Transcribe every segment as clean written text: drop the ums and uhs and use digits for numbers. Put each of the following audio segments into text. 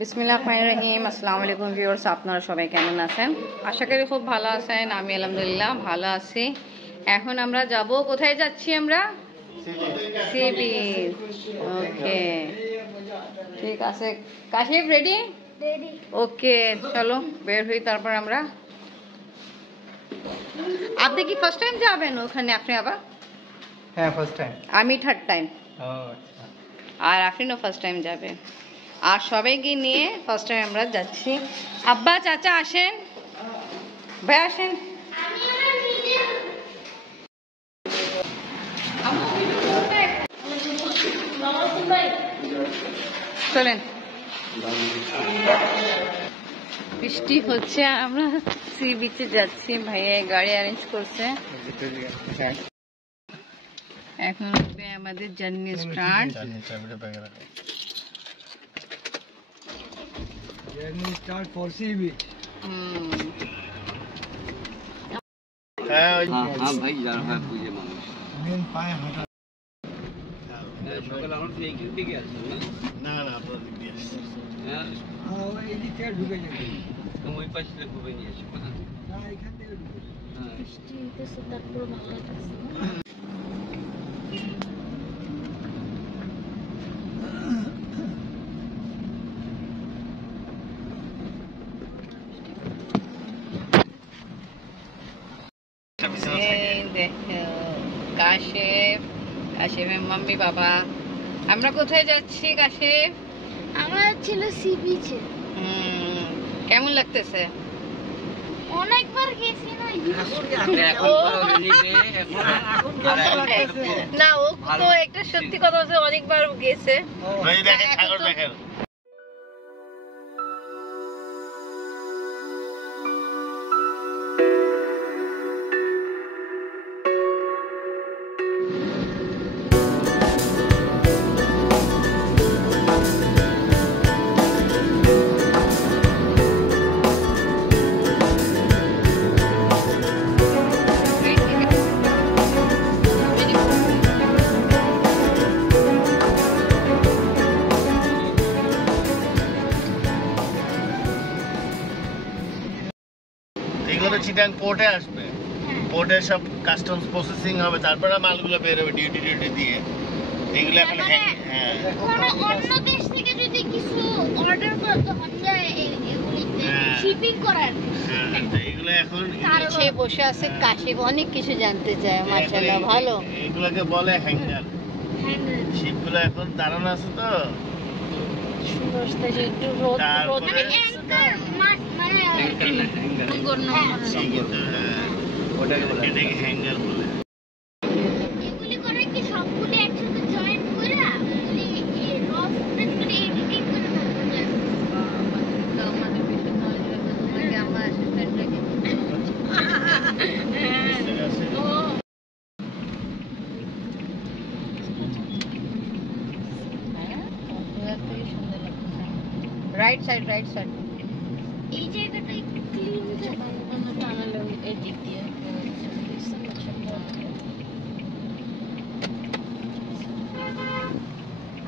বিসমিল্লাহিররহমানিররহিম। আসসালামু আলাইকুম ভিউয়ার্স, আপনারা সবাই কেমন আছেন? আশা করি খুব ভালো আছেন। আমি আলহামদুলিল্লাহ ভালো আছি। এখন আমরা যাব, কোথায় যাচ্ছি আমরা? Sea beach. ওকে, ঠিক আছে। কাশিফ রেডি? রেডি। ওকে, চলো বের হই। তারপর আমরা, আপনি কি ফার্স্ট টাইম যাবেন ওখানে? আপনি আবার? হ্যাঁ, ফার্স্ট টাইম। আমি থার্ড টাইম। ও আচ্ছা। আর আফরিনও ফার্স্ট টাইম যাবে। আর সবাইকে নিয়ে ফার্স্ট টাইম আমরা যাচ্ছি। আব্বা, চাচা আসেন, ভাই আসেন। চলেন। বৃষ্টি হচ্ছে, আমরা সি বিচে যাচ্ছি। ভাইয়া গাড়ি অ্যারেঞ্জ করছে। এখন হবে আমাদের journey start. Journey start for sea beach. হ্যাঁ ভাই, যারা হয় বুঝে মানুষ মেন পায়ে হাঁটা। সকালে আমার এই দিকে আছে না, আপনার দিক দিয়ে আসছে। হ্যাঁ, এই দিক থেকে ঢুকে যাবে। ওই পাশে থেকে ঘুরে নিয়ে আসে। না, এখান থেকে ঢুকে। হ্যাঁ, বৃষ্টি হইতেছে, তারপর ভালো লাগতেছে। কাশিফ, কাশিফের মাম্মি বাবা। আমরা কোথায় যাচ্ছি কাশিফ? আমরা ছিল সি বিচে। কেমন লাগতেছে? অনেকবার গেছি না। না, ও তো একটা সত্যি কথা বলছে, অনেকবার গেছে। এগুলো তো চিটাং পোর্টে আসবে। পোর্টে সব কাস্টমস প্রসেসিং হবে, তারপরে মালগুলো বের হবে ডিউটি দিয়ে। এগুলো এখন কোনো অন্য দেশ থেকে যদি কিছু অর্ডার করতে হয় এগুলিতে শিপিং করার, এগুলো এখন পিছে বসে আছে কাশিফ, অনেক কিছু জানতে চায়। মাশাআল্লাহ, ভালো। এগুলোকে বলে হ্যাঙ্গার। শিপগুলো এখন দাঁড়ানো আছে তো, একটু রোদ রোদ মানে অ্যাঙ্কার মানে ওটাকে হ্যাঙ্গার বলে। এগুলি করে কি সবগুলি একসাথে জয়েন করে এগুলি রফ ফুটেজ করে এডিটিং করে আমাদের পিছনে নয় রাখা, তোমাকে আমার অ্যাসিস্ট্যান্ট রেখে রাইট সাইড, রাইট সাইড। এই জায়গাটা একটু ক্লিন টানালে এদিক দিয়ে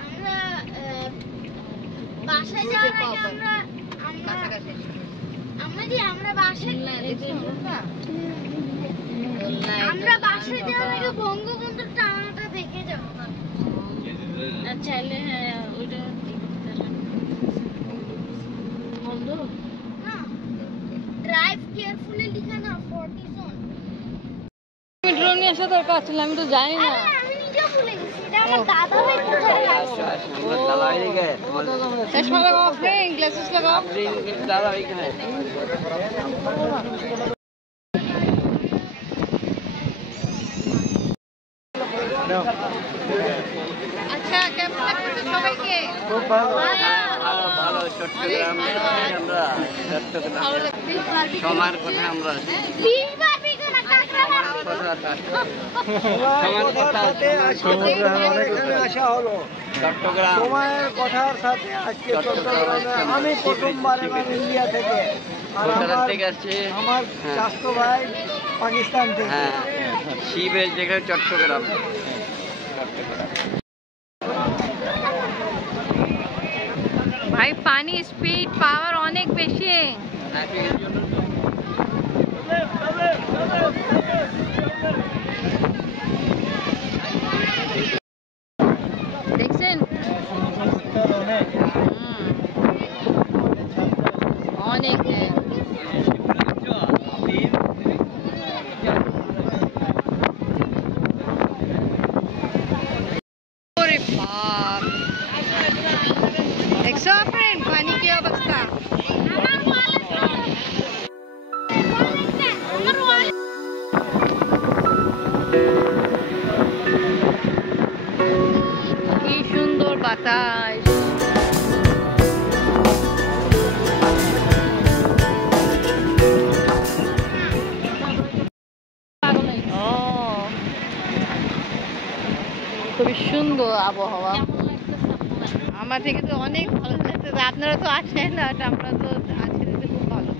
আমরা বাসায় যাওয়ার আগে আমরা বাসায় যাওয়ার আগে বঙ্গবন্ধুর টানাটা দেখে যাবো। চাইলে হ্যাঁ, ওইটা বন্ধ না, ড্রাইভ কেয়ারফুলি লিখা না 40 জোন। ড্রোন নিয়ে আসা দরকার ছিল, আমি তো জানি না। আমি নিজেও ভুলে গেছি, এটা আমার দাদা ভাই কোথায় আছে। চশমা লাগাও, ফ্রেন্ড গ্লাসেস লাগাও। আচ্ছা, কেমন লাগছে সবাইকে? খুব ভালো। ভালো। চট্টগ্রামে আমরা সময়ের কথা আমরা আসা হলো চট্টগ্রাম সময়ের কথার সাথে আজকে চট্টগ্রামে আমি প্রথমবার ইন্ডিয়া থেকে, আর আমার চাচতো ভাই পাকিস্তান থেকে। হ্যাঁ, শিবের যেখানে চট্টগ্রাম। भाई पानी স্পিড পাওয়ার অনেক বেশি। দেখছেন অনেক দেখছো ফ্রেন্ড পানি কি অবস্থা। কি সুন্দর বাতাস। খুবই সুন্দর আবহাওয়া। আমার থেকে তো অনেক ভালো লাগতেছে। আপনারা তো আসেন না, আমরা তো আজকে খুব ভালো।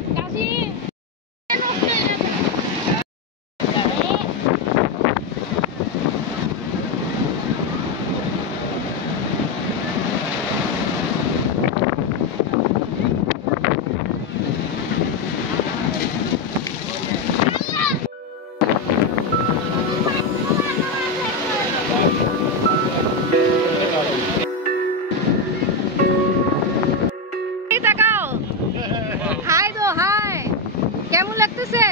কেমন লাগতেছে?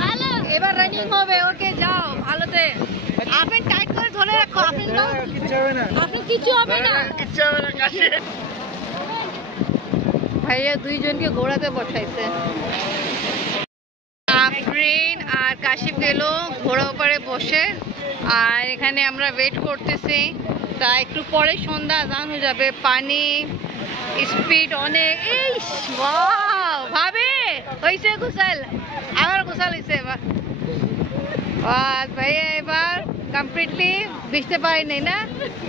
ভালো। এবার রানিং হবে। ওকে যাও ভালোতে। আপনি টাইট করে ধরে রাখো। আপনি কিছু হবে না। ভাইয়া দুইজনকে ঘোড়াতে বসাইছে। আফরিন আর কাশিফ গেল ঘোড়া উপরে বসে, আর এখানে আমরা ওয়েট করতেছি। তা একটু পরে সন্ধ্যা আজান হয়ে যাবে। পানি স্পিড অনেক। এই ওয়াও ভাবে হইছে গোসাল, আবার গোসাল হইছে এবার। ভাইয়া এবার কমপ্লিটলি বুঝতে পারিনি না,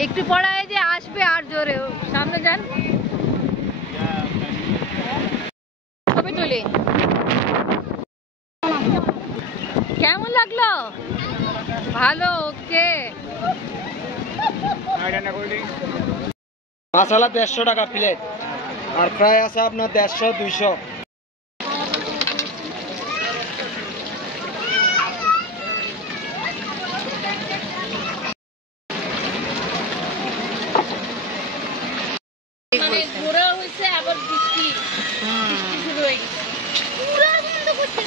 একটু পড়ায় যে আসবে আর জোরে। সামনে যান, ছবি তুলি। কেমন লাগলো? ভালো। ওকে মাসালা 150 টাকা প্লেট, আর ফ্রাই আছে আপনার 150 200। ঘোরা হয়েছে আবার বৃষ্টি শুরু হয়ে গেছে। পুরো বন্ধ করতে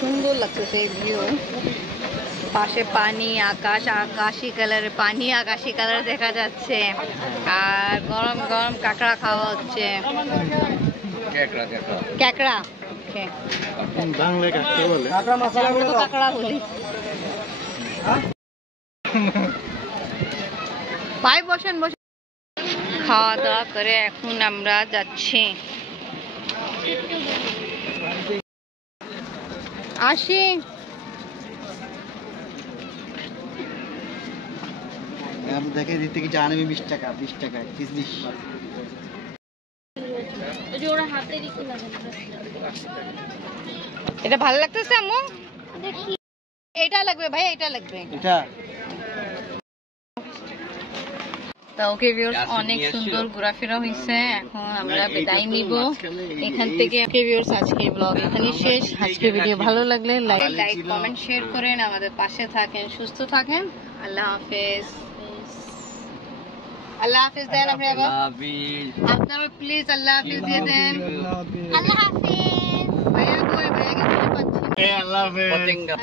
সুন্দর লাগতেছে এই ভিউ। পাশে পানি, আকাশ, আকাশি কালারের পানি, আকাশি কালার দেখা যাচ্ছে। আর গরম গরম কাঁকড়া খাওয়া হচ্ছে। কাঁকড়া বাংলা কাকে বলে? আমরা তো কাঁকড়া বলি। ভাই বসেন বসেন। খাওয়া দাওয়া করে এখন আমরা যাচ্ছি। আসি। দেখে দিতে কি জানাবি 20 টাকা 20 টাকা 20। ওরা হাতে রেখে না। এটা ভালো লাগতেছে আম্মু? দেখি এটা লাগবে ভাই, এটা লাগবে। এটা তা ওকে ভিউয়ার্স, অনেক সুন্দর ঘোরাফেরা হয়েছে। এখন আমরা বিদায় নিব এখান থেকে। ওকে ভিউয়ার্স, আজকের ব্লগ এখানেই শেষ। আজকের ভিডিও ভালো লাগলে লাইক কমেন্ট শেয়ার করেন, আমাদের পাশে থাকেন, সুস্থ থাকেন। আল্লাহ হাফেজ। আল্লাহ হাফেজ দেন আপনি আবার। আপনারা প্লিজ আল্লাহ হাফেজ দিয়ে দেন। আল্লাহ হাফেজ। ভাইয়া কই? ভাইয়াকে খুঁজে পাচ্ছি না। আল্লাহ হাফেজ।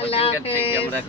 আল্লাহ হাফেজ।